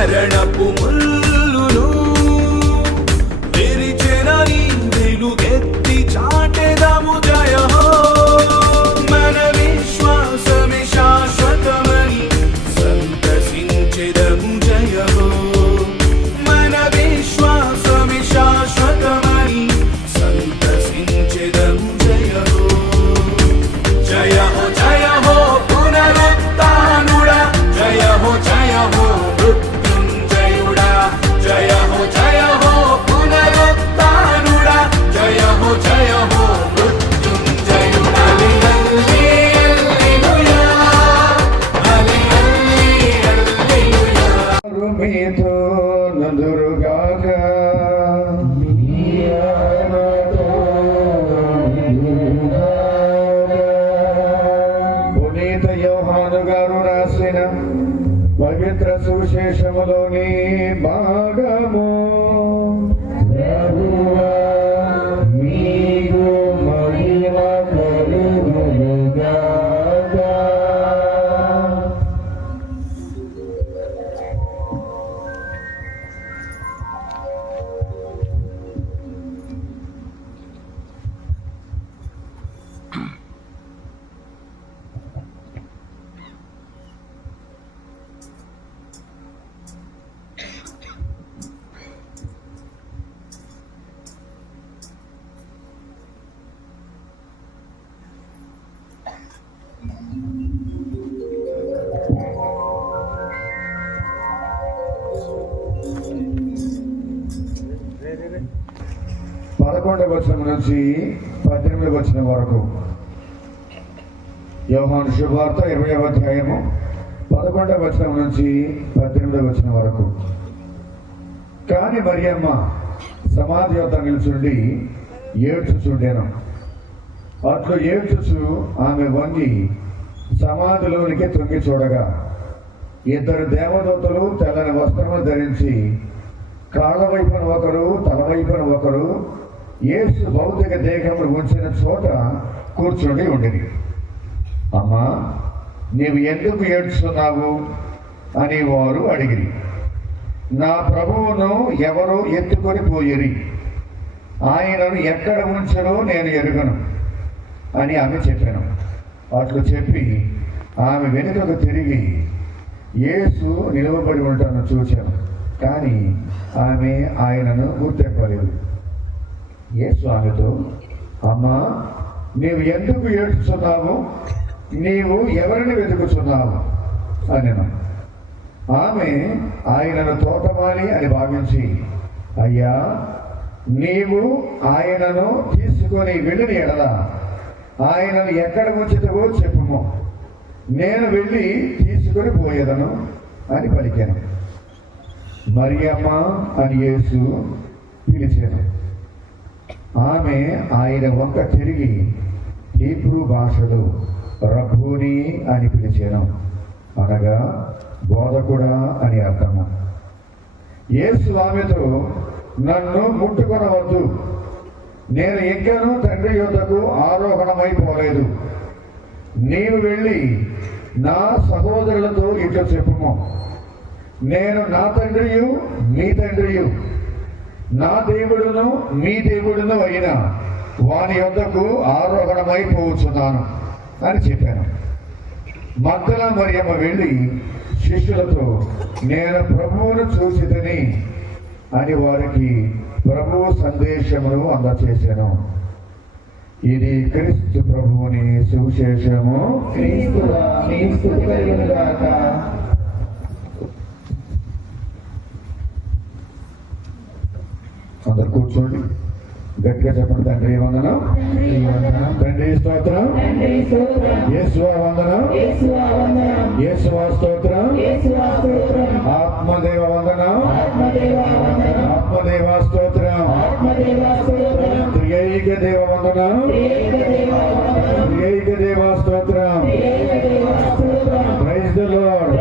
మరణపు ముల్లును విరిచెన నీ వెలుగెత్తి చాటెదము జయ హో. మన విశ్వాసమే శాశ్వతమని సంతసించెదము జయ హో. మన విశ్వాసమే శాశ్వతమని సంతసించెదము జయ హో. జయ హో జయ హో పునరుత్థానుడా, జయ హో మృత్యుంజయుడా, జయ హో పునరుత్థానుడా, జయ హో మృత్యుంజయుడా. హల్లెలూయా హల్లెలూయా. మీతో నందురుగాక పునీత యోహాను గారు రాసిన పవిత్ర సువిశేషములోని భాగము. ప్రభువా మీకు మహిమ కలుగునుగాక. పదకొండవ వచనం నుంచి 18వ వచనం వరకు యోహాను శుభవార్త 20వ అధ్యాయము 11వ వచనం నుంచి 18వ వచనం వరకు. కాని మరియమ్మ సమాధి వద్ద నిల్చుండి ఏడ్చుచుండెను. అట్లు ఏడ్చుచు ఆమె వంగి సమాధిలోనికి తొంగి చూడగా ఇద్దరు దేవదూతలు తెల్లని వస్త్రములు ధరించి కాళ్ళ వైపున ఒకరు తల వైపున ఒకరు యేసు భౌతిక దేహమును ఉంచిన చోట కూర్చుండి ఉండిరి. అమ్మా, నీవు ఎందుకు ఏడ్చున్నావు అని వారు అడిగిరి. నా ప్రభువును ఎవరో ఎత్తుకొని పోయిరి, ఆయనను ఎక్కడ ఉంచరో నేను ఎరుగను అని ఆమె చెప్పాను. అట్లు చెప్పి ఆమె వెనుకకు తిరిగి యేసు నిలవబడి ఉంటాను చూశాను, కానీ ఆమె ఆయనను గుర్తింపలేదు. యేసు ఆమెతో, అమ్మా, నీవు ఎందుకు ఏడ్చుచున్నావు? నీవు ఎవరిని వెతుకుచున్నావు అనెను. ఆమె ఆయనను తోటమాలి అని భావించి, అయ్యా, నీవు ఆయనను తీసుకొని వెళ్ళిన ఎడల ఆయనను ఎక్కడ ఉంచుతావో చెప్పుము, నేను వెళ్ళి తీసుకొని పోయేదను అని పలికాను. మరియమ్మ అని యేసు పిలిచాను. ఆమె ఆయన వంక తిరిగి హీబ్రూ భాషలో రబ్బూని అని పిలిచాను, అనగా బోధకుడా అని అర్థము. యేసు ఆమెతో, నన్ను ముట్టుకొనవద్దు, నేను ఇంకనూ తండ్రి యొద్దకు ఆరోహణమైపోలేదు. నీవు వెళ్ళి నా సహోదరులతో ఇట్లా చెప్పుము, నేను నా తండ్రియు మీ తండ్రియు, నా దేవుడును మీ దేవుడును అయిన వాని యొద్దకు ఆరోహణమైపోవచ్చున్నాను అని చెప్పాను. మగ్దల మరియమ్మ వెళ్ళి శిష్యులతో, నేను ప్రభువును చూసిదని అని వారికి ప్రభువు సందేశమును అందచేశాను. ఇది క్రీస్తు ప్రభువుని సువిశేషము. అందరు కూర్చోండి, గట్టిగా చెప్పండి. తండ్రి వందనం, తండ్రి స్తోత్రం, యేసువా వందనం, యేసువా స్తోత్రం, ఆత్మదేవ వందనం, ఆత్మదేవ స్తోత్రం, త్రియైక దేవ వందనం, త్రియైక దేవ స్తోత్రం. Praise the Lord.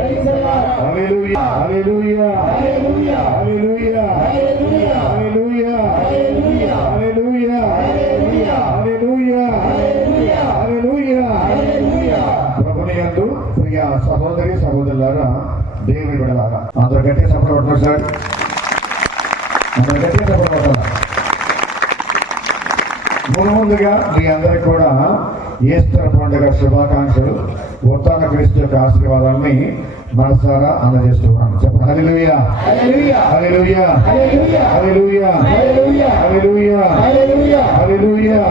హల్లెలూయా, హల్లెలూయా, హల్లెలూయా, హల్లెలూయా, హల్లెలూయా, హల్లెలూయా, హల్లెలూయా. ప్రభుని యందు ప్రియ సహోదరి సహోదరులారా, దేవుని బిడ్డలారా అందరూ గట్టిగా సపోర్ట్ పడుతున్నారు సార్, అందరూ గట్టిగా సపోర్ట్ పడుతున్నారు. ముందుగా మీ అందరికి కూడా ఈస్టర్ పండుగ శుభాకాంక్షలు, ఉత్తాన క్రీస్తు యొక్క ఆశీర్వాదాన్ని మనసారా అందజేస్తున్నాను. చెప్పండి హల్లెలూయా, హల్లెలూయా, హల్లెలూయా, హల్లెలూయా, హల్లెలూయా, హల్లెలూయా,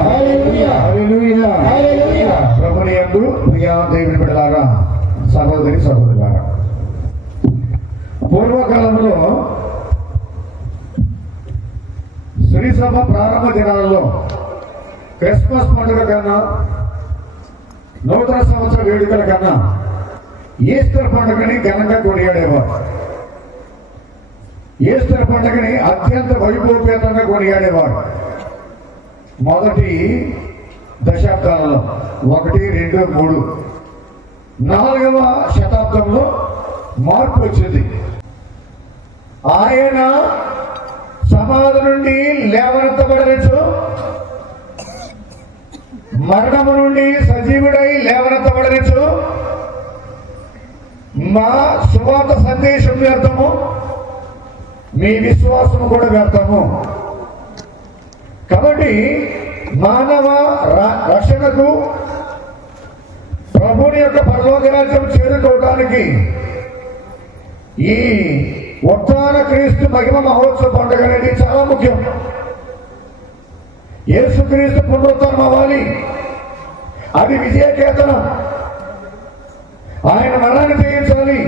హల్లెలూయా. ప్రభుని యందు ప్రియా దేవుని బిడ్డలారా, సహోదరి సహోదరులారా, పూర్వకాలంలో శ్రీసభ ప్రారంభ దినాలలో క్రిస్మస్ పండుగ కన్నా, నూతన సంవత్సర వేడుకల కన్నా ఈస్టర్ పండుగని ఘనంగా కొనియాడేవారు. ఈస్టర్ పండుగని అత్యంత వైభవపేతంగా కొనియాడేవారు. మొదటి దశాబ్దాలలో 1, 2, 3, 4వ శతాబ్దంలో మార్పు వచ్చింది. ఆయన సమాధి నుండి లేవనెత్తబడవచ్చు, మరణము నుండి సజీవుడై లేవనెత్తబడవచ్చు, మా సువార్త సందేశం వ్యర్థము, మీ విశ్వాసము కూడా వ్యర్థము. కాబట్టి మానవ రక్షణకు, ప్రభుని యొక్క పరలోక రాజ్యం చేరుకోవడానికి ఈ ఉత్థాన క్రీస్తు మహిమ మహోత్సవ పండుగ అనేది చాలా ముఖ్యం. యేసుక్రీస్తు పునరుత్థానం అవ్వాలి, అది విజయకేతనం. ఆయన మరణాన్ని జయించాలి,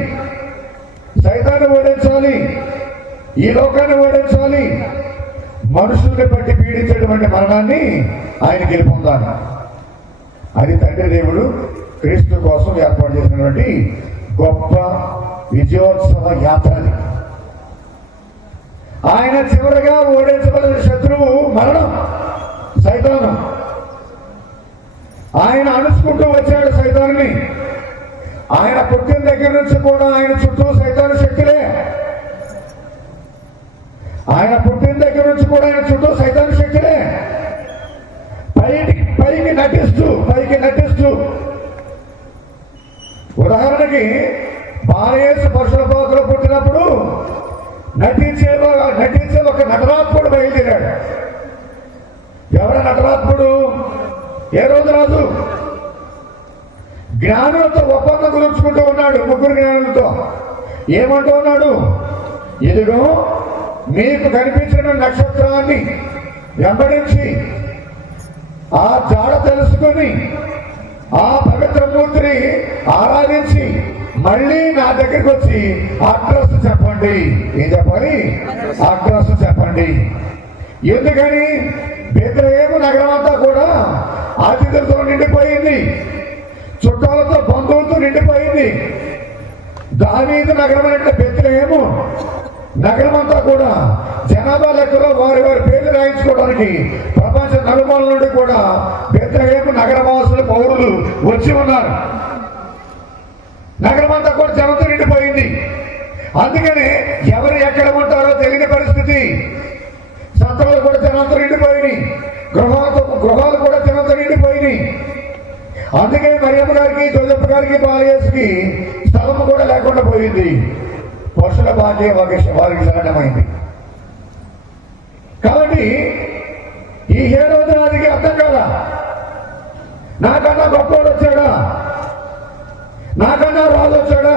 సైతాన్ని ఓడించాలి, ఈ లోకాన్ని ఓడించాలి, మనుషుల్ని బట్టి పీడించేటువంటి మరణాన్ని ఆయన గెలుపొందాలి. అది తండ్రి దేవుడు క్రీస్తు కోసం ఏర్పాటు చేసినటువంటి గొప్ప విజయోత్సవ యాత్రని. ఆయన చివరిగా ఓడించబడిన శత్రువు మరణం, సైతాను. ఆయన అణుచుకుంటూ వచ్చాడు సైతాన్ని. ఆయన పుట్టిన దగ్గర నుంచి కూడా ఆయన చుట్టూ సైతాను శక్తులే. ఆయన పుట్టిన దగ్గర నుంచి కూడా ఆయన చుట్టూ సైతాను శక్తులే. పైకి నటిస్తూ ఉదాహరణకి బాలయేసు పరుషుల పాత్రలో పుట్టినప్పుడు నటించే ఒక నటరాత్ముడు బయలుదేరాడు. ఎవరు నటరాత్ముడు? ఏ రోజు రాజు జ్ఞానులతో ఒప్పందం కుదుర్చుకుంటూ ఉన్నాడు. 3 జ్ఞానులతో ఏమంటూ ఉన్నాడు? ఇదిగో మీకు కనిపించిన నక్షత్రాన్ని వెంబడించి ఆ జాడ తెలుసుకొని ఆ పవిత్ర మూర్తిని ఆరాధించి మళ్ళీ నా దగ్గరికి వచ్చి అడ్రస్ చెప్పండి. ఏం చెప్పాలి? అడ్రస్ చెప్పండి. ఎందుకని? బెత్లెహేము నగరం అంతా కూడా అతిథులతో నిండిపోయింది, చుట్టాలతో బంధువులతో నిండిపోయింది. దావీదు నగరం అంటే బెత్లెహేము నగరం అంతా కూడా జనాభా లెక్కలో వారి పేర్లు రాయించుకోవడానికి ప్రపంచ నలుమూల నుండి కూడా బెత్లెహేము నగరవాసులు పౌరులు వచ్చి ఉన్నారు. నగరం అంతా కూడా జనంతో నిండిపోయింది. అందుకని ఎవరు ఎక్కడ ఉంటారో తెలియని పరిస్థితి. సత్రాలు కూడా జనంతో నిండిపోయినాయి, గృహాలు కూడా జనంతో నిండిపోయినాయి. అందుకని మరియమ్మ గారికి, జోసెఫ్ గారికి, బాలయేసుకి స్థలము కూడా లేకుండా పోయింది. పశుల భాగ్య వారికి శరణమైంది. కాబట్టి ఈ హేరోదు రాజుకి అర్థం కాదా? నాకన్నా గొప్పవాడు వచ్చాడా? నాకన్నా రాజు వచ్చాడా?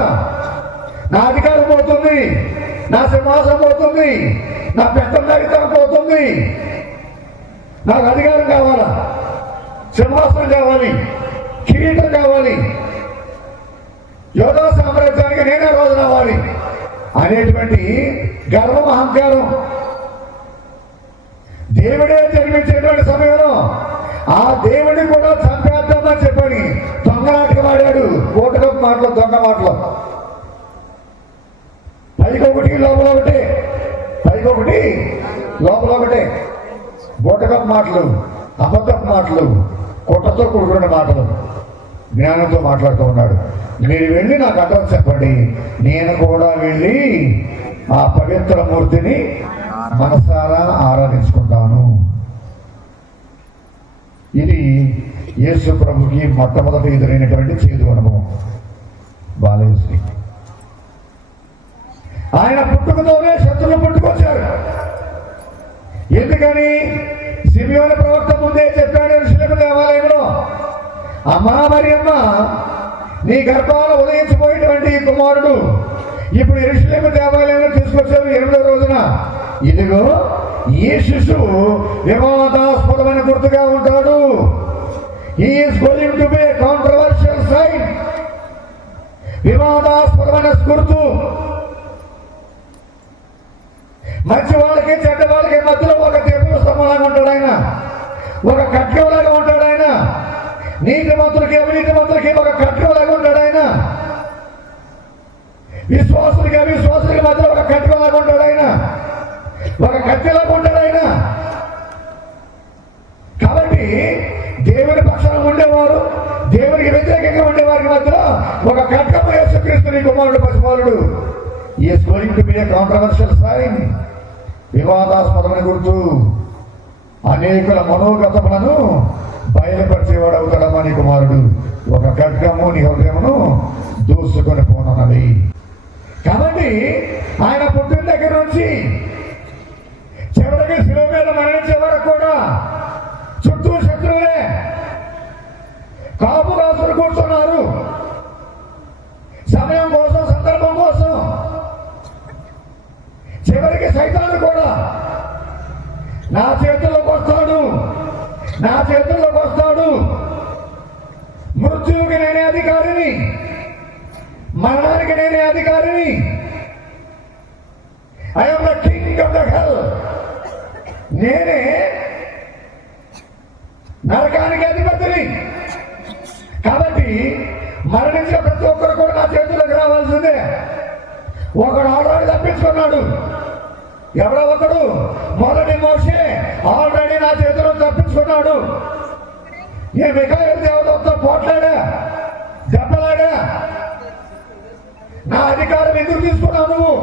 నా అధికారం పోతుంది, నా సింహాసనం పోతుంది, నా పెద్దందరితనం పోతుంది. నాకు అధికారం కావాలా, సింహాసనం కావాలి, కిరీటం కావాలి, యోధా సామ్రాజ్యానికి నేనే రోజు రావాలి అనేటువంటి గర్వం, అహంకారం. దేవుడే జన్మించేటువంటి సమయంలో ఆ దేవుడిని కూడా చంపేద్దామని చెప్పని దొంగనాటికి వాడాడు. ఓటుకప్పు మాటలు, దొంగ మాటలు. పైకొకటి లోపల ఒకటే, పైకొకటి లోపల ఒకటే. ఓటుకప్పు మాటలు, అబద్ధపు మాటలు, కుట్రతో కూడుకున్న మాటలు. జ్ఞానంతో మాట్లాడుతూ ఉన్నాడు. మీరు వెళ్ళి నాకు అడ్రస్ చెప్పండి, నేను కూడా వెళ్ళి ఆ పవిత్ర మూర్తిని మనసారా ఆరాధించుకుంటాను. ఇది యేసు ప్రభుకి మొట్టమొదటి ఎదురైనటువంటి చేదు అనుభవం బాలయేసుకి. ఆయన పుట్టుకతోనే శత్రులు పుట్టుకొచ్చారు. ఎందుకని? సిమియోను ప్రవక్త ముందే చెప్పాడు యెరూషలేము దేవాలయంలో, అమ్మా మరియమ్మ, నీ గర్భాన ఉదయించిపోయినటువంటి ఈ కుమారుడు ఇప్పుడు యెరూషలేము దేవాలయంలో తీసుకొచ్చారు 8వ రోజున. ఇదిగో ఈ శిశువు వివాదాస్పదమైన గుర్తుగా ఉంటాడు. He is going to be a controversial sign. వివాదాస్పదమైన గుర్తు. మంచి వాళ్ళకి చెడ్డ వాళ్ళకి మధ్యలో ఒక దేవుడు స్తంభంలాగా ఉంటాడు ఆయన, ఒక ఖడ్గంలాగా ఉంటాడు ఆయన. నీతి మంత్రులకి అవినీతి మంత్రులకి ఒక ఖడ్గంలాగా ఉంటాడు ఆయన. విశ్వాసులకి అవిశ్వాసులకి మధ్యలో ఒక ఖడ్గంలాగా ఉంటాడు ఆయన, ఒక కత్తిలాగా ఉంటాడు ఆయన. కాబట్టి దేవుని పక్షాన ఉండేవారు, దేవునికి వ్యతిరేకంగా ఉండేవారికి మధ్యలో ఒక ఖడ్గం యేసుక్రీస్తు నీ కుమారుడు పసిబాలుడు. Is going to be a controversial sign. వివాదాస్పదమైన గుర్తు. అనేకుల మనోగతములను బయలుపరిచేవాడు అవుతాడమ్మా నీ కుమారుడు. ఒక ఖడ్గము నీ హృదయమును దూసుకొని పోనున్నది. కాబట్టి ఆయన పుట్టిన దగ్గర నుంచి చివరికి శిలువ మీద మరణించే వరకు కూడా చుట్టూ శత్రువులే, కాపు కాసులు కూర్చున్నారు. సమయం కోసం, సందర్భం కోసం. చివరికి సైతాను కూడా నా చేతుల్లోకి వస్తాడు, నా చేతుల్లోకి వస్తాడు. మృత్యువుకి నేనే అధికారిని, మరణానికి నేనే అధికారిని. I am the king of the hell. నేనే నరకానికి అధిపతిని. కాబట్టి మరణించిన ప్రతి ఒక్కరు కూడా నా చేతుల్లోకి రావాల్సిందే. ఒకడు ఆల్రెడీ తప్పించుకున్నాడు. ఎవరో ఒకడు, మొదటి మోషే ఆల్రెడీ నా చేతిలో తప్పించుకున్నాడు. ఏ మిఖాయిలు దేవతతో పోట్లాడా, దెబ్బలాడా. నా అధికారం ఎందుకు తీసుకున్నావు నువ్వు?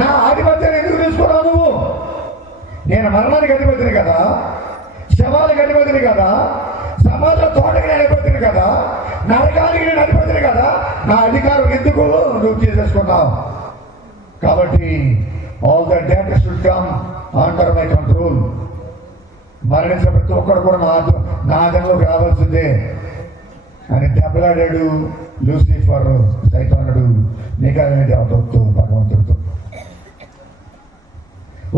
నా ఆధిపత్యం ఎందుకు తీసుకున్నావు నువ్వు? నేను మరణానికి అధిపతిని కదా, శవాలకు అధిపతిని కదా, సమాజ తోటకి నేను అధిపతిని కదా, నరకానికి నేను అధిపతిని కదా. నా అధికారం ఎందుకు నువ్వు తీసేసుకున్నావు? కాబట్టి all the death should come under my control. మరణించిన ప్రతి ఒక్కరు కూడా నా ఆధీనంలోకి రావాల్సిందే అని దెబ్బలాడాడు లూసిఫర్, సైతానుడు, మిఖాయేలు దేవతతో, భగవంతుడితో.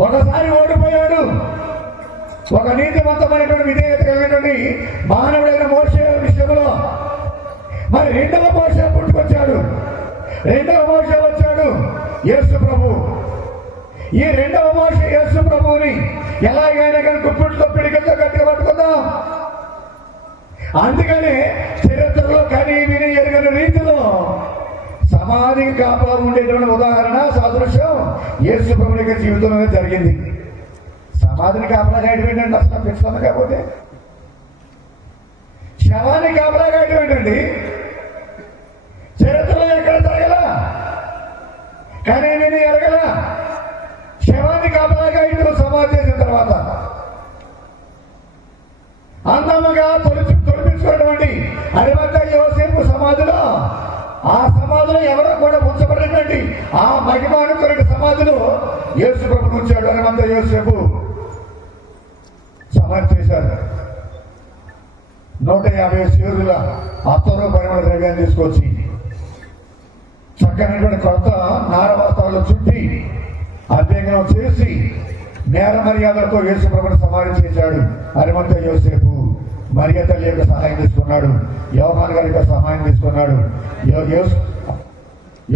ఒకసారి ఓడిపోయాడు. ఒక నీతివంతమైనటువంటి విధేయత కలిగినటువంటి మానవుడైన మోషే విషయంలో. మరి రెండవ మోషే పుట్టుకొచ్చాడు. రెండవ మోషే వచ్చాడు యేసు ప్రభు. ఈ రెండవ మోషే యేసు ప్రభువుని ఎలాగైనా కానీ కుప్పిట్లో పిడికలతో గట్టిగా పట్టుకుందాం. అందుకని చరిత్రలో కని విని ఎరగని రీతిలో సమాధికి కాపలా ఉండేటువంటి ఉదాహరణ, సాదృశ్యం యేసు ప్రభు యొక్క జీవితంలో జరిగింది. సమాధిని కాపలా గాయడం ఏంటండి? అసలు పెంచుతాను. కాకపోతే శవాన్ని కాపలా గాయడం ఏంటండి? చరిత్రలో ఎక్కడ జరగల, కానీ నేను ఎరగల. శవాన్ని కాపలా గాయడం సమాధి చేసిన తర్వాత అందముగా తొలిపించుకున్నటువంటి అరిమత్తయి యోసేపు సమాధిలో, ఆ సమాధిలో ఎవరో కూడా ఉంచబడినటువంటి ఆ మహిమానుకున్న సమాధిలో యేసు ప్రభువు ఉంచాడు. అరిమత్తయి యోసేపు సమాధి చేశారు. 150 షేరుల అత్తరు పరిమళ ద్రవ్యాన్ని తీసుకొచ్చి చక్కనటువంటి కొత్త నార వస్త్రాలు చుట్టి అభ్యంగనం చేసి నేర మర్యాదలతో యేసు ప్రభువుని సమాధి చేశాడు. అరిమత్తయి యోసేపు మరియ తల్లి యొక్క సహాయం తీసుకున్నాడు. యోహాను గారి యొక్క సహాయం తీసుకున్నాడు.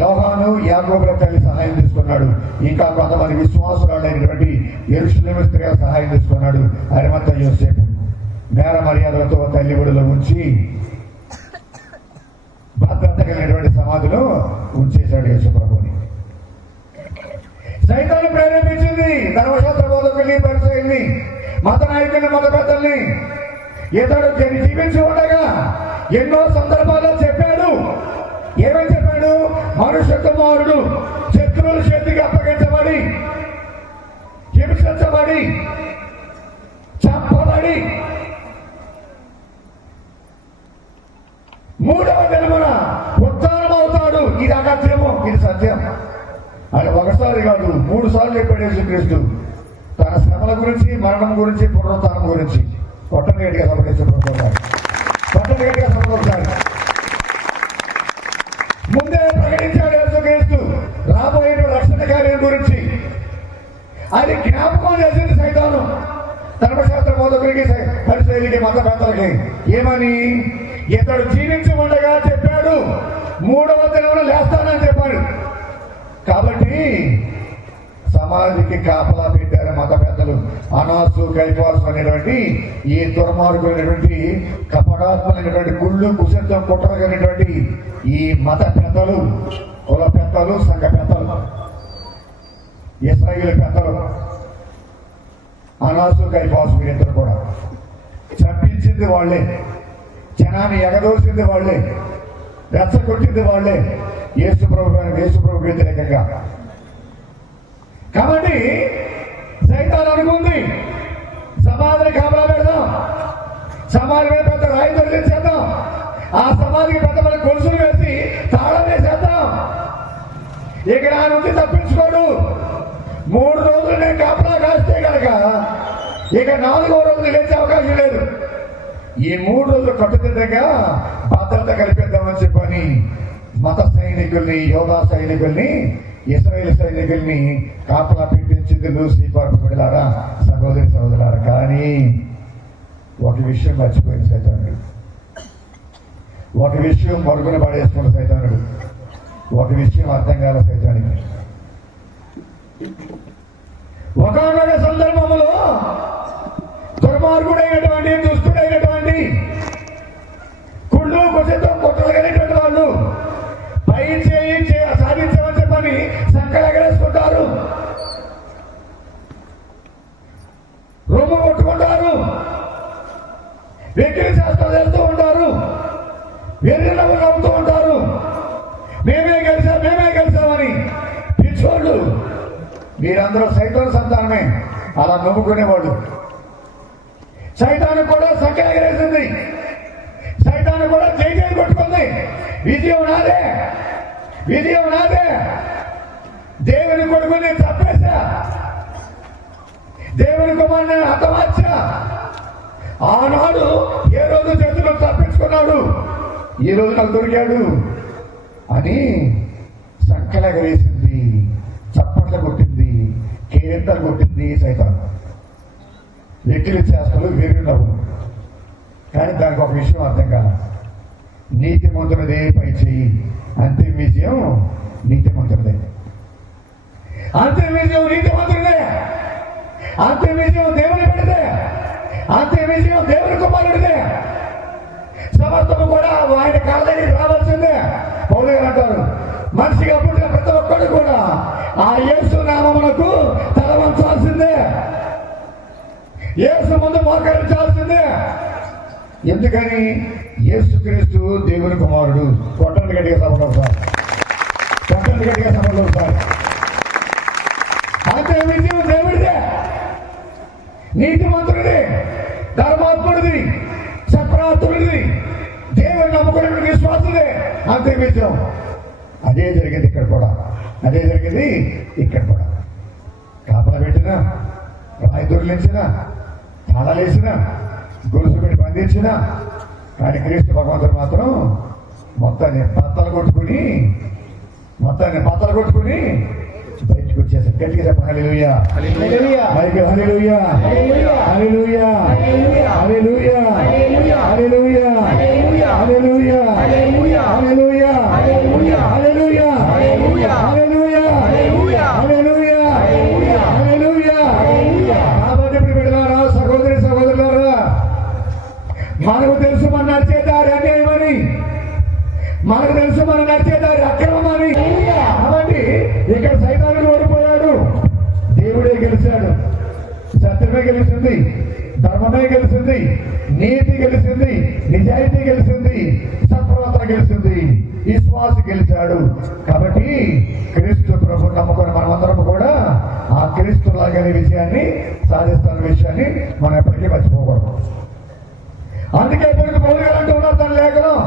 యోహాను యాకోబుల తల్లి సహాయం తీసుకున్నాడు. ఇంకా కొంతమంది విశ్వాసురాలైనటువంటి యెరూషలేము స్త్రీల సహాయం తీసుకున్నాడు. అరిమత్తయి యోసేపు నేర మర్యాదలతో తల్లి ఒడిలో ఉంచి భద్రత కలిగినటువంటి సమాధిలో ఉంచేశాడు యేసు ప్రభువుని. సైతాన్ని ప్రేరేపించింది ధర్మశాస్త్ర బోధకుల్ని, పరిసయ్యుల్ని, మత నాయకుల్ని, మత పెద్దల్ని. ఇతడు జీవించి ఉండగా ఎన్నో సందర్భాల్లో చెప్పాడు. ఏమని చెప్పాడు? మనుష్య కుమారుడు శత్రువుల చేతికి అప్పగించబడి, హింసించబడి, చంపబడి, 3వ దినమున ఉత్థానం అవుతాడు. ఇది అగత్యము, ఇది సత్యం. ఆయన ఒకసారి కాదు 3 సార్లు చెప్పాడు యేసుక్రీస్తు తన శ్రమల గురించి, మరణం గురించి, పునరుత్థానం గురించి. కొట్టనేటిగా ఒకసారి ముందే ప్రకటించాడు యేసుక్రీస్తు రాబోయే రక్షణ కార్యం గురించి. అది జ్ఞాపకం చేసింది సైతాను ధర్మశాస్త్ర బోధకులకి, పరిశైలికి, మత పెద్దలకి. ఏమని? ఇతడు జీవించి ఉండగా చెప్పాడు 3వ దినమున లేస్తానని చెప్పాడు. కాబట్టి సమాధికి కాపలా పెట్టారు మత పెద్దలు. అనాసు, కైఫాసు అనేటువంటి ఈ దుర్మార్గులైనటువంటి కపటాత్మలైనటువంటి గుళ్ళు, కుశత్వం, కుట్రగైనటువంటి ఈ మత పెద్దలు, కుల పెద్దలు, సంఘ పెద్దలు, ఇశ్రాయేలు పెద్దలు, అనాసు, కైఫాసు వీరిద్దరు కూడా చంపించింది వాళ్ళే, జనాన్ని ఎగదోసింది వాళ్ళే, రెచ్చగొట్టింది వాళ్ళే యేసుప్రభు వ్యతిరేకంగా. కాబట్టి సైతాన్ అనుకుంది సమాధిని కాపలా పెడదాం, సమాధి మీద పెద్ద రాయి తొలగించేద్దాం, ఆ సమాధికి పెద్ద మన గొలుసులు వేసి తాళం వేసేద్దాం, ఇక్కడ ఆ నుండి తప్పించుకోడు. 3 రోజులు నేను కాపలా కాస్తే కనుక ఇక 4వ రోజు లేచే అవకాశం లేదు. ఈ 3 రోజులు కట్టుదిట్టంగా భద్రత కల్పిద్దామని చెప్పని మత సైనికుల్ని, యోగా సైనికుల్ని, ఇశ్రాయేలు సైనికుల్ని కాపలా పెట్టించింది లూసిఫర్ బిడ్డలారా, సహోదరి సహోదరులారా. కానీ ఒక విషయం మర్చిపోయింది సైతానుడు, ఒక విషయం మరుగున పడేసుకున్న సైతానుడు, ఒక విషయం అర్థం కాల సైతానికి. ఒకనొక సందర్భంలో దుర్మార్గుడైనటువంటి, దుష్టుడైనటువంటి, కుళ్ళు, కుశితం, కుట్రలైనటువంటి వాళ్ళు పై చేయి సాధించమని చెప్పని సంకలు ఎగరేసుకుంటారు, రొమ్ము కొట్టుకుంటారు, వెక్కిలి శాస్త్రం చేస్తూ ఉంటారు, వెర్రి నవ్వు నవ్వుతూ ఉంటారు. మేమే గెలిచామని పిచ్చోళ్ళు. మీరందరూ సైతాను సంతానమే. అలా నవ్వుకునేవాళ్ళు. సైతాను కూడా సంఖ్య ఎగరేసింది, సైతాను కూడా జై కొట్టుకుంది. విజయం నాదే, విజయం నాదే. దేవుని కొడుకుని తప్పేశా, దేవుని కుమారుని హతమార్చా. ఆనాడు ఏ రోజు చేతులు తప్పించుకున్నాడు, ఈ రోజు నాకు దొరికాడు అని సంకలగరేసింది, చప్పట్లు కొట్టింది, కేరింతలు కొట్టింది సైతాను. వెక్కిలి చేష్టలు, వెర్రి నవ్వు. కానీ దానికి ఒక విషయం అర్థం కాల. నీతిమంతులదే పై చెయ్యి, అంతిమ విజయం నీతిమంతులదే, అంతిమ విజయం నీతిమంతులదే, అంతిమ విజయం దేవుని పెడితే, అంతిమ విజయం దేవుని కుమారుడిదే. సమస్తము కూడా ఆయన కాళ్ళ దగ్గరికి రావాల్సిందే. పౌలు గారు అంటారు, మనిషిగా పుట్టిన ప్రతి ఒక్కడు కూడా ఆ యేసు నామమునకు తల వంచాల్సిందే, యేసు ముందు మోకరించాల్సిందే. ఎందుకని? యేసుక్రీస్తు దేవుని కుమారుడు. కొట్టండి గట్టిగా సభలో సార్, కొట్టండి గట్టిగా సభలో సార్. అంతే విజయం దేవుడిదే, నీతిమంతుడిది, ధర్మాత్ముడిది, సత్రాత్ముడిది, దేవుని నమ్ముకునే విశ్వాసుడే అంతే విజయం. అదే జరిగింది ఇక్కడ కూడా, అదే జరిగింది ఇక్కడ కూడా. కాపలా పెట్టినా, రాయి దొరిలించిన, తాళాలేసిన, గొలుసు పెట్టి బంధించిన, కానీ క్రీస్తు భగవంతుడు మాత్రం మొత్తాన్ని బద్దలు కొట్టుకుని బయటకు వచ్చేసారు. గట్టిగా చెప్పండి హల్లెలూయా, హల్లెలూయా, హల్లెలూయా, హల్లెలూయా, హల్లెలూయా, హల్లెలూయా, హల్లెలూయా, హల్లెలూయా, హల్లెలూయా, హల్లెలూయా. కాబట్టి ఇప్పుడు పెడతారా సహోదరి సహోదరులారా, మనకు తెలుసు మన నడిచేదారి అన్యాయమని, మనకు తెలుసు మన నడిచేదారి అక్రమమని. కాబట్టి ఇక్కడ సైతానుడు ఓడిపోయాడు, దేవుడే గెలిచాడు. సత్యమే గెలిచింది, ధర్మమే గెలిచింది, నీతి గెలిచింది, నిజాయితీ గెలిచింది, సత్ప్రవర్తన గెలిచింది, విశ్వాస గెలిచాడు. కాబట్టి క్రీస్తు ప్రభు నమ్ముకుని మనమందరం కూడా ఆ క్రీస్తు లాగానే విజయాన్ని సాధిస్తున్న విషయాన్ని మనం ఎప్పటికీ మర్చిపోకూడదు. అందుకే ఇప్పుడు పౌలు గారు అంటూ ఉన్నారు తన లేఖనం,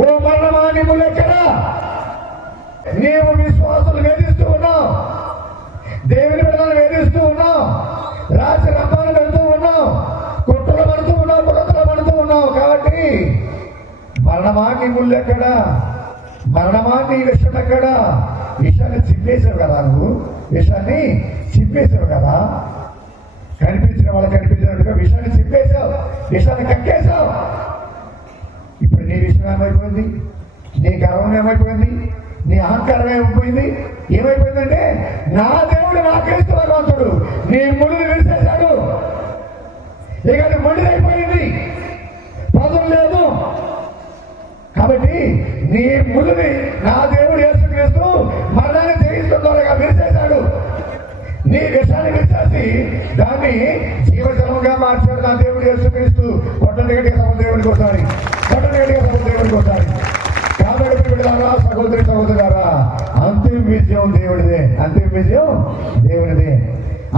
ఓ మరణమా నీవు లెక్కరా, నీవు విశ్వాసులు వేధిస్తూ ఉన్నావు, నీ ముళ్ళు ఎక్కడా? మరణమా నీ విషం ఎక్కడా? విషాన్ని చింపేశావు కదా, నువ్వు విషాన్ని చింపేశావు కదా. కనిపించిన వాళ్ళు కనిపించినట్టుగా విషయాన్ని చింపేశావు, విషయాన్ని కక్కేశావు. ఇప్పుడు నీ విషయం ఏమైపోయింది? నీ గర్వం ఏమైపోయింది? నీ అహంకారం ఏమైపోయింది? ఏమైపోయిందంటే నా దేవుడు నా క్రీస్తు భగవంతుడు నీ ముడిని విడిచేశాడు. ఇక అది ముడిదైపోయింది, పదం లేదు. కాబట్టి నీ ముడిని నా దేవుడు యేసుక్రీస్తు మరణాన్ని జయిస్తున్న ద్వారా విడిచేశాడు. నీ విషయాన్ని విడిచేసి దాన్ని జీవజలముగా మార్చాడు నా దేవుడు యేసుక్రీస్తు. కొట్టని గట్టిగా దేవుడికి ఒకసారి, కొట్టని గట్టిగా దేవుడికి ఒకసారి. కాబట్టి బిడ్డలారా, సహోదరి సహోదరులారా, అంతిమ విజయం దేవుడిదే, అంతిమ విజయం దేవుడిదే.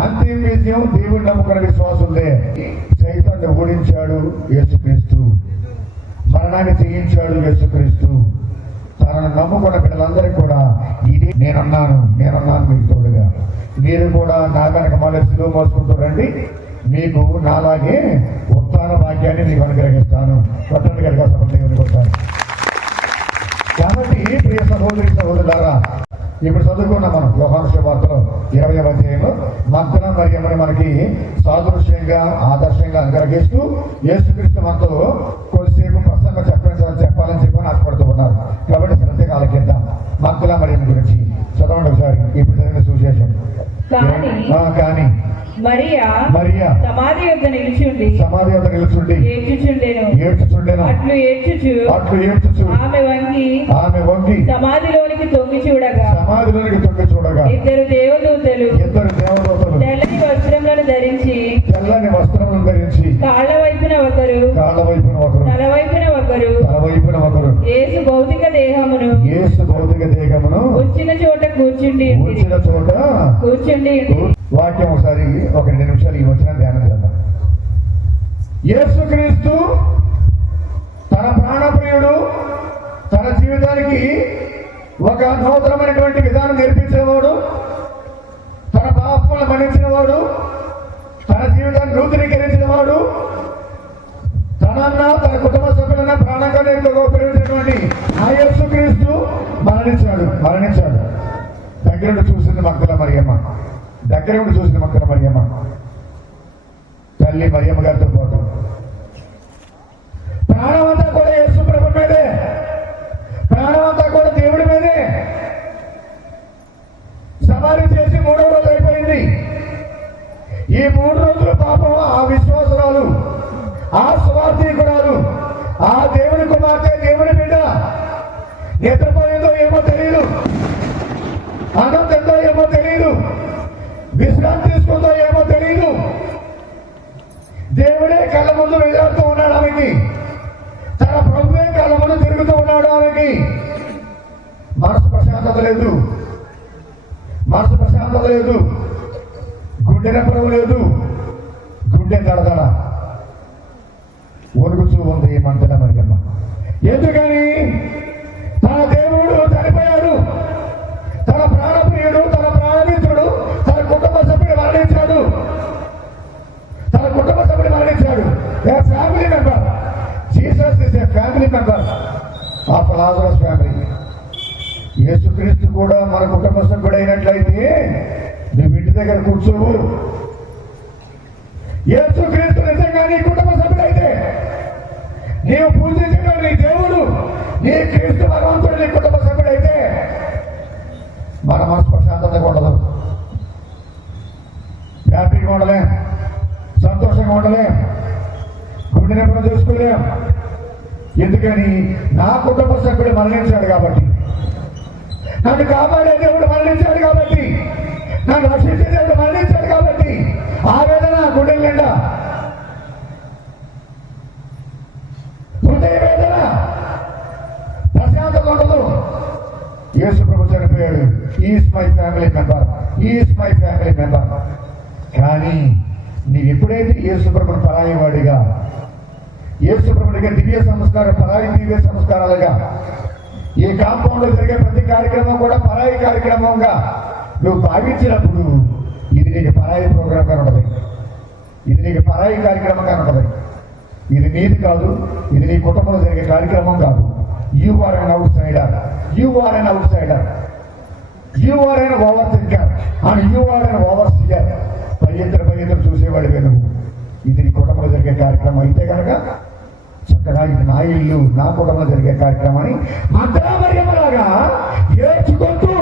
అంతిమ విజయం దేవుడి నమ్ముకున్న విశ్వాసందే. సైతాన్ని ఓడించాడు యేసుక్రీస్తు, మరణాన్ని జయించాడు యేసుక్రీస్తు. తనను నమ్ముకున్న బిడ్డలందరికీ కూడా ఇది నేనున్నాను మీకు తోడుగా. మీరు కూడా నా కనుక మళ్ళీ సిలువ మోసుకుంటూ రండి, మీకు నాలాగే ఉత్తాన భాగ్యాన్ని మీకు అనుగ్రహిస్తాను. కొట్టండి కనుక దేవునికి వస్తాను. కాబట్టి ప్రియ సహోదరి సహోదరులారా, ఇప్పుడు చదువుకున్నాం మనం యోహాను సువార్తలో 20వ అధ్యాయంలో మగ్దల మరియమ్మని మనకి సాదృశ్యంగా ఆదర్శంగా అనుగ్రహిస్తూ యేసుక్రీస్తు మనతో కొద్దిసేపు ప్రసంగం చెప్పాలని చెప్పని ఆశపడుతూ ఉన్నారు. కాబట్టి శ్రద్ధగా ఆలకిద్దాం మగ్దల మరియమ్మ గురించి. చదవండి ఒకసారి ఇప్పుడు చదివిన సువిశేషం. కానీ మరియా సమాధి యొద్ద నిలుచుండి ఏడ్చుచుండెను. అట్లు ఏడ్చుచు ఆమె వంగి సమాధిలోనికి తొంగి చూడగా ఇద్దరు దేవదూతలు తెల్లని వస్త్రములను ధరించి కాళ్ళ వైపున ఒకరు తల వైపున ఒకరు యేసు భౌతిక దేహమును వచ్చిన చోట కూర్చుండి వాక్యం ఒకసారి ఒక 2 నిమిషాలు ఈ వచ్చిన ధ్యానం చేద్దాం. యేసుక్రీస్తు తన ప్రాణప్రియుడు, తన జీవితానికి ఒక నూతనమైనటువంటి విధానం నేర్పించేవాడు, తన పాపములను మన్నించిన వాడు, తన జీవితాన్ని నూతనీకరించిన వాడు, తనన్న తన కుటుంబ సభ్యులన్న ప్రాణంగా ఎక్కువగా ఉపయోగించినటువంటి ఆ యేసుక్రీస్తు మరణించాడు. దగ్గరుండి చూసింది మగ్దల మరియమ్మ, తల్లి మరియమ్మ గారితో పాటు. ప్రాణమంతా కూడా యేసు ప్రభు మీదే, ప్రాణమంతా కూడా దేవుడి మీదే. సమాధి చేసి 3వ రోజు అయిపోయింది. ఈ 3 రోజులు పాపం ఆ విశ్వాసరాలు, ఆ స్వార్థీకురాలు, ఆ దేవుని కుమార్తె, దేవుని బిడ్డ నిద్రపోయిందో ఏమో తెలియదు, ఆనందంతో ఏమో తెలియదు, విశ్రాంతి తీసుకుందో ఏమో తెలియదు. దేవుడే కళ్ళ ముందు వేలాడుతూ ఉన్నాడు ఆమెకి, తన ప్రభువే కళ్ళ ముందు తిరుగుతూ ఉన్నాడు ఆమెకి. మనసు ప్రశాంతత లేదు, గుండె నెప్పడం లేదు, గుండె దడదడ ఒరుగుతూ ఉంది మగ్దల మరియమ్మ. ఎందుకని? తన దేవుడు చనిపోయాడు, తన ప్రాణప్రియుడు, తన ప్రాణమిత్రుడు, తన కుటుంబ సభ్యుడు మరణించాడు. Family member. Jesus is a family member of Lazarus family. యేసుక్రీస్తు కూడా మన కుటుంబ సభ్యుడు అయినట్లయితే నువ్వు ఇంటి దగ్గర కూర్చోవు. యేసుక్రీస్తు నిజంగా నీ కుటుంబ సభ్యుడైతే, నీవు పూజించిన నీ దేవుడు, నీ క్రీస్తు భగవంతుడు నీ కుటుంబ సభ్యుడైతే మన మనసు ప్రశాంతతగా ఉండదు, హ్యాపీగా ఉండలేం, సంతోషంగా ఉండలేం, గుండె నెప్పడం చేసుకోలేం. ఎందుకని? నా కుటుంబ సభ్యుడు మరణించాడు కాబట్టి, నన్ను కాపాడే దేవుడు మరణించాడు కాబట్టి, నన్ను రక్షించే దేవుడు మరణించాడు కాబట్టి ఆవేదన గుండెల నిండా, హృదయ వేదన, ప్రశాంతత ఉండదు. యేసు ప్రభు చనిపోయాడు. Is my family member. కానీ నీవు ఎప్పుడైతే యేసు ప్రభుని పరాయి వాడిగా, యేసు ప్రభుడిగా పరాయి దివ్య సంస్కారాలుగా, ఈ కాంపౌండ్ లో జరిగే ప్రతి కార్యక్రమం కూడా పరాయి కార్యక్రమంగా నువ్వు భావించినప్పుడు ఇది నీకు పరాయి ప్రోగ్రాం కనబడదు, ఇది నీకు పరాయి కార్యక్రమం కనబడదు. ఇది నీది కాదు, ఇది నీ కుటుంబంలో జరిగే కార్యక్రమం కాదు. You are an outsider. You are an outsider. You are an overthinker. And you are an overseer. పై ఎదురు చూసేవాడివే నువ్వు. ఇది నీ కుటుంబంలో జరిగే కార్యక్రమం అయితే కనుక చక్కగా ఇది నా ఇల్లు, నా కుటుంబంలో జరిగే కార్యక్రమాన్ని మంత్రామర్యమలాగా ఏడ్చుకుంటూ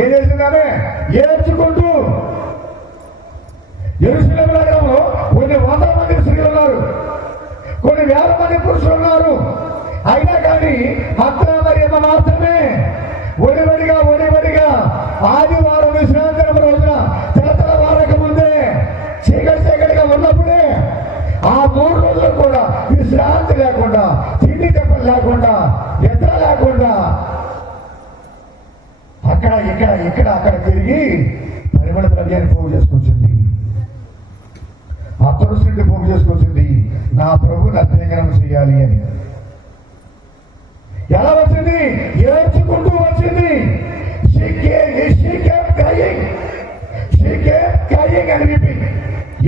ఏం చేసిందామే ఏడ్చుకుంటూ యెరూషలేము నగరంలో కొన్ని వందల మంది స్త్రీలు ఉన్నారు, కొన్ని వేల మంది పురుషులు ఉన్నారు. అయినా కానీ మంత్రామర్యమ మాత్రమే ఒడివడిగా ఆదివారం విశ్రాంతి రోజున తెలతల వారక ముందే చీకటిగా ఉన్నప్పుడే ఆ 3 రోజులు కూడా విశ్రాంతి లేకుండా, తిండి తెప్పలు లేకుండా, నిద్ర లేకుండా అక్కడ తిరిగి పరిమళ ద్రవ్యాన్ని పోగు చేసుకొచ్చింది, అతరుశుద్ధి పోగు చేసుకొచ్చింది. నా ప్రభుని అభ్యంగనం చేయాలి అని. ఎలా వచ్చింది? ఏడ్చుకుంటూ వచ్చింది.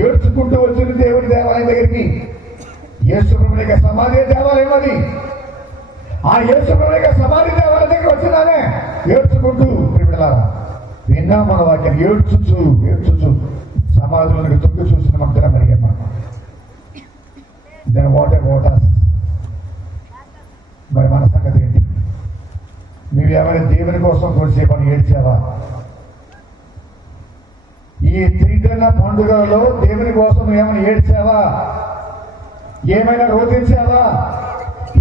ఏడ్చుకుంటూ వచ్చింది దేవుడి దేవాలయం దగ్గరికి. యేసు ప్రభువు యొక్క సమాధి దేవాలయం అది. ఆ యేసు ప్రభువు యొక్క సమాధి దేవాలయం దగ్గర వచ్చిందానే ఏడ్చుకుంటూ విన్నా మన వాక్యం. ఏడ్చుచు సమాధులను తొక్కి చూసిన మంత్రం Mariyamma. Then what about us? మరి మన సంగతి ఏంటి? నువ్వేమైనా దేవుని కోసం కొంచెంసేపు అని ఏడ్చావా? ఈ తిరిగిన పండుగలలో దేవుని కోసం నువ్వేమైనా ఏడ్చావా? ఏమైనా రోధించావా?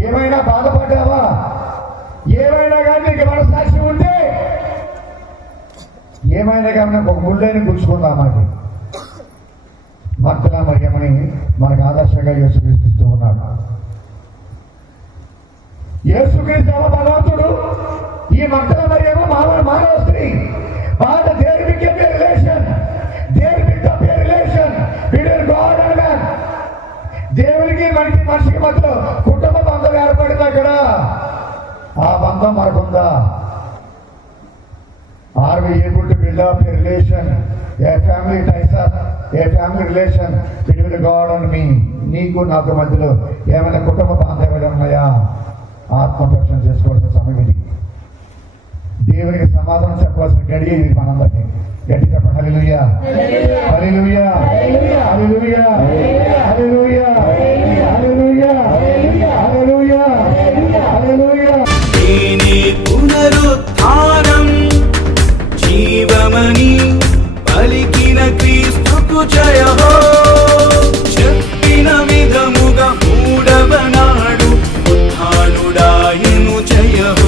ఏమైనా బాధపడ్డావా? ఏమైనా కానీ నీకు మనసాక్షి ఉంటే ఏమైనా కానీ ఒక ముళ్ళని గుచ్చుకుందాం. మాది మగ్దల మరియమ్మని మనకు ఆదర్శంగా యేసుక్రీస్తూ ఉన్నాడు. యేసుక్రీస్తు భగవంతుడు, ఈ మగ్దల మరియమ్మ మానవ స్త్రీ. But there became a relation. There became a relation between God and man. దేవునికి మనిషికి మధ్యలో కుటుంబ బంధం ఏర్పడింది. అక్కడ ఆ బంధం మనకుందా? Are we able to build up a relation, a family ties up, a family relation between God and me? నీకు నాకు మధ్యలో ఏమైనా కుటుంబ బాంధవ్యాలు ఉన్నాయా? ఆత్మపక్షం చేసుకోవాల్సిన సమయం ఇది. దేవునికి సమాధానం చెప్పాల్సిన గడియ ఇది మనందరికీ. గట్టి చెప్పండి హల్లెలూయా, హల్లెలూయా, హల్లెలూయా, హల్లెలూయా, హల్లెలూయా, హల్లెలూయా, హల్లెలూయా. నేనే పునరుత్థానం జీవమని పలికిన క్రీస్తుకు జయహో. చెప్పిన విధముగా 3వ నాడు ఉత్థానుడాయను జయహో.